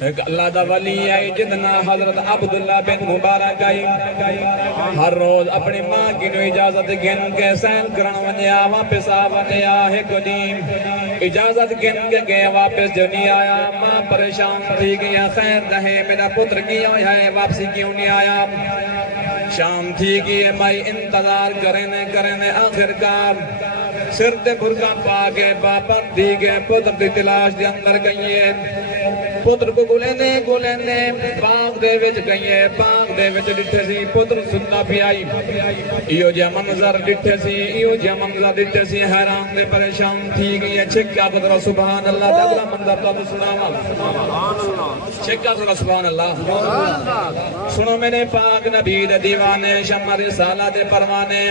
ایک اللہ دا ولی آئی جتنا حضرت عبداللہ بن مبارک آئی ہر روز اپنی ماں کی نو اجازت گن کے سین کرن ونیا واپس آونیا ایک دیم اجازت گن کے گئے واپس جو نہیں آیا ماں پریشان تھی گیا خیر رہے میرا پتر کیوں ہے واپسی کیوں نہیں آیا شام تھی گئی مائی انتظار کرنے آخر کار سر دے برگا پاگے باپا دی گئے پتر دی تلاش دے اندر گئیے پتر کو گولینے باغ دے وچ گئیے باغ دے وچ ڈٹھے سی پتر سننا پی آئی ایو جا منظر ڈٹھے سی حیران دے پریشان تھی گئی چھکا قدر سبحان اللہ دگلا منظر تو سناوا چھکا قدر سبحان اللہ سنو میرے پاک نبی دے دیوانے شمع رسالہ دے پروانے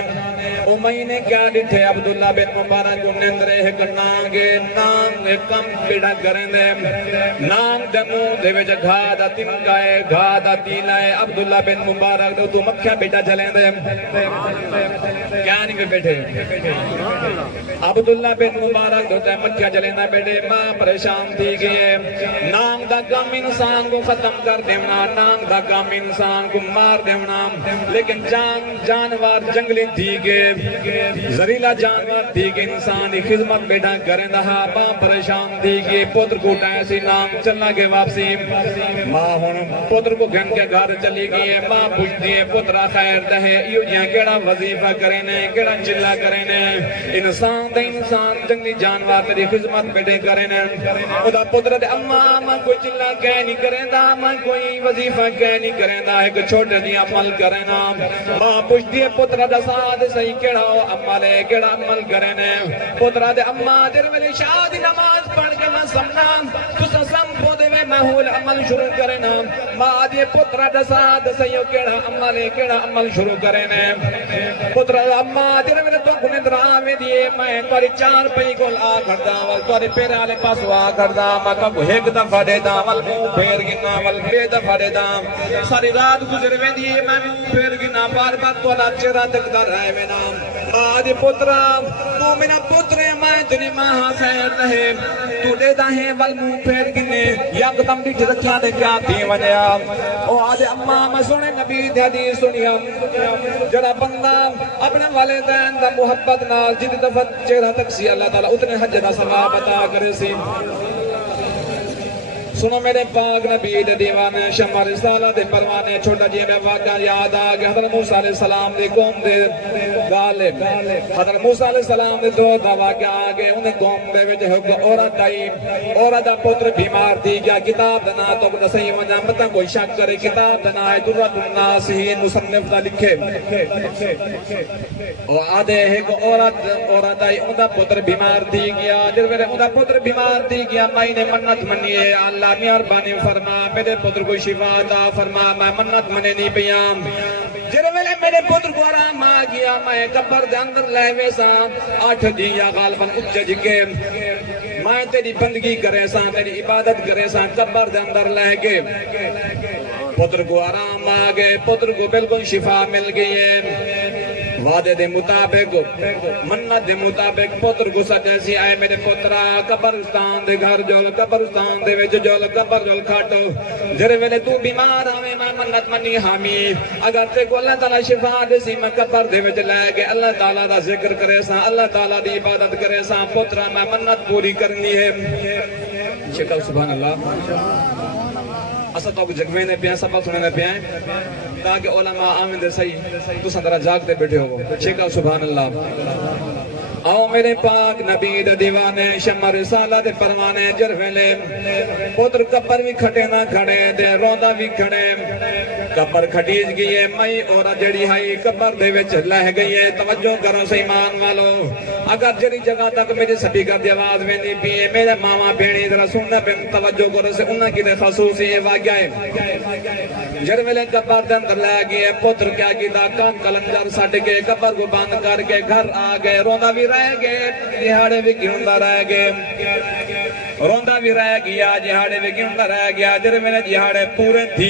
امین کیا ڈٹھے عبداللہ بن مبارک نندرے ایک نانگے نام کم پیڑا کریں دے نام دمو دے وچ گھادا تنکائے گھادا تیلائے عبداللہ بن مبارک تو مکھیا بیٹا چلیں دے کیا نہیں پہ بیٹھے عبداللہ بن مبارک تو مکھیا چلیں دے بیٹے ماں پریشان تھی گئے نام دا کام انسان کو ختم کر دیونا نام دا کام انسان کو مار دیونا لیکن جانوار جنگلی تھی گئے زریلا جانوار تھی گئے انسان دی خدمت بیٹا کریں دہا ماں پریشان تھی گئے پتر کو ٹائسی نام چلنا کے واپسی ماں ہون پتر کو گھن کے گھر چلی گئی ماں پوچھتی ہے پترہ خیر دہے ایو جہاں کیڑا وظیفہ کرینے کیڑا چلا کرینے انسان دے انسان جنگلی جانوار تیری خدمت بیٹے کرینے خدا پتر دے اماں ماں کوئی چلا کہہ نہیں کریں دا ماں کوئی وظیفہ کہہ نہیں کریں دا ایک چھوٹے دی عمل کرینا ماں پوچھتی ہے پترہ دا ساتھ صحیح کیڑا ہو عمل ہے کیڑا عمل کرینے پترہ دے اماں دیر میری شادی نماز پڑھ کے میں سمنا تسا سم پودے میں محول عمل شروع کرنا ماں دے پترہ دا ساتھ صحیح کیڑا عمل ہے کیڑا عمل شروع کرینے پترہ دا اماں دیر میرے تو گنے دراوے دیئے میں کوری چار پئی گول آ کردہ ول کوری پیرے آلے پاسو آ کردہ میں کب ایک دفعہ دے دا ول مو پھیر گنا ول بے دفعہ دے دا ساری رات گزر میں دیئے میں مو پھیر گنا بار بار تو اللہ چرہ تک در رہے میں نام آدھی پترہ تو میرا پترے میں تنی ماں خیر رہے تو دے دا ہے ول مو پھیر گنے یک دم بھی رکھیا دے کیا تھی ونیا او آدھے اماں میں سنے نبی دے حدیث سنیا جڑا بندہ اپنے والدین دا محبت نال جد دفعہ چہرہ تک سی اللہ تعالیٰ اتنے حج دا ثواب عطا کرے سی سنو میرے پاک نبی دے دیوانے شمع رسالہ دے پروانے چھوٹا جی میں واقعہ یاد آگے حضرت موسیٰ علیہ السلام دے قوم دے غالب حضرت موسیٰ علیہ السلام دے دو دا واقعہ آگے انہیں قوم دے وچ ہوگا عورت آئی عورت دا پتر بیمار تھی گیا کتاب دنا تو اپنا صحیح ونجا مطلب کوئی شک کرے کتاب دنا ہے درت الناسین مصنف دا لکھے اور آدھے ایک عورت آئی ان دا پتر بیمار تھی گیا جر میرے ان دا پتر بیمار تھی گیا میں نے منت منیے اللہ مہربانی فرما میرے پتر کو شفا عطا فرما میں منت منے نہیں پیام جر ویلے میرے پتر کو آرام آ گیا میں قبر دے اندر لے ویسا 8 دیا غالباً اچھ کے میں تیری بندگی کرے سا تیری عبادت کرے سا قبر دے اندر لے کے پتر کو آرام آ گئے پتر کو بالکل شفا مل گئی ہے وعدے دے مطابق منت دے مطابق پتر کو سجے سی آئے میرے پترہ قبرستان دے گھر جول قبرستان دے وچ جول قبر جول کھاٹو جرے ویلے تو بیمار ہوئے میں منت منی حامی اگر تے کو اللہ تعالیٰ شفا دے سی میں قبر دے وچ لے گے اللہ تعالیٰ دا ذکر کرے سا اللہ تعالیٰ دی عبادت کرے سا پترہ میں منت پوری کرنی ہے شکل سبحان اللہ اسا تو جگوے نے پیاں سبق سننے پیاں تاکہ علماء آمین دے صحیح تو سندرہ جاگ دے بیٹھے ہو شکل سبحان اللہ آؤ میرے پاک نبی دے دیوانے شمع رسالہ دے پروانے جرویلے پتر کپر بھی کھٹے نہ کھڑے دے روندہ بھی کھڑے کپر کھٹیج گئی ہے مئی اور جڑی ہائی کپر دے وچ لہ گئی ہے توجہ کرو سیمان والو اگر جڑی جگہ تک میری سبھی کا دی آواز میں نہیں پیئے میرے ماما بینی ذرا سننا پہ توجہ کرو سے انہاں کی دے خصوصی واقعہ ہے جرویلے کپر دے اندر لہ گئی ہے پتر کیا کی دا کام کلنجر سٹ کے کپر کو باندھ کر کے گھر آ گئے روندہ بھی رہ گئے دہاڑے بھی کیوں رہ گئے روندہ بھی رہ گیا جہاڑے بھی کیوں رہ گیا جر میرے جہاڑے پورے تھی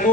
2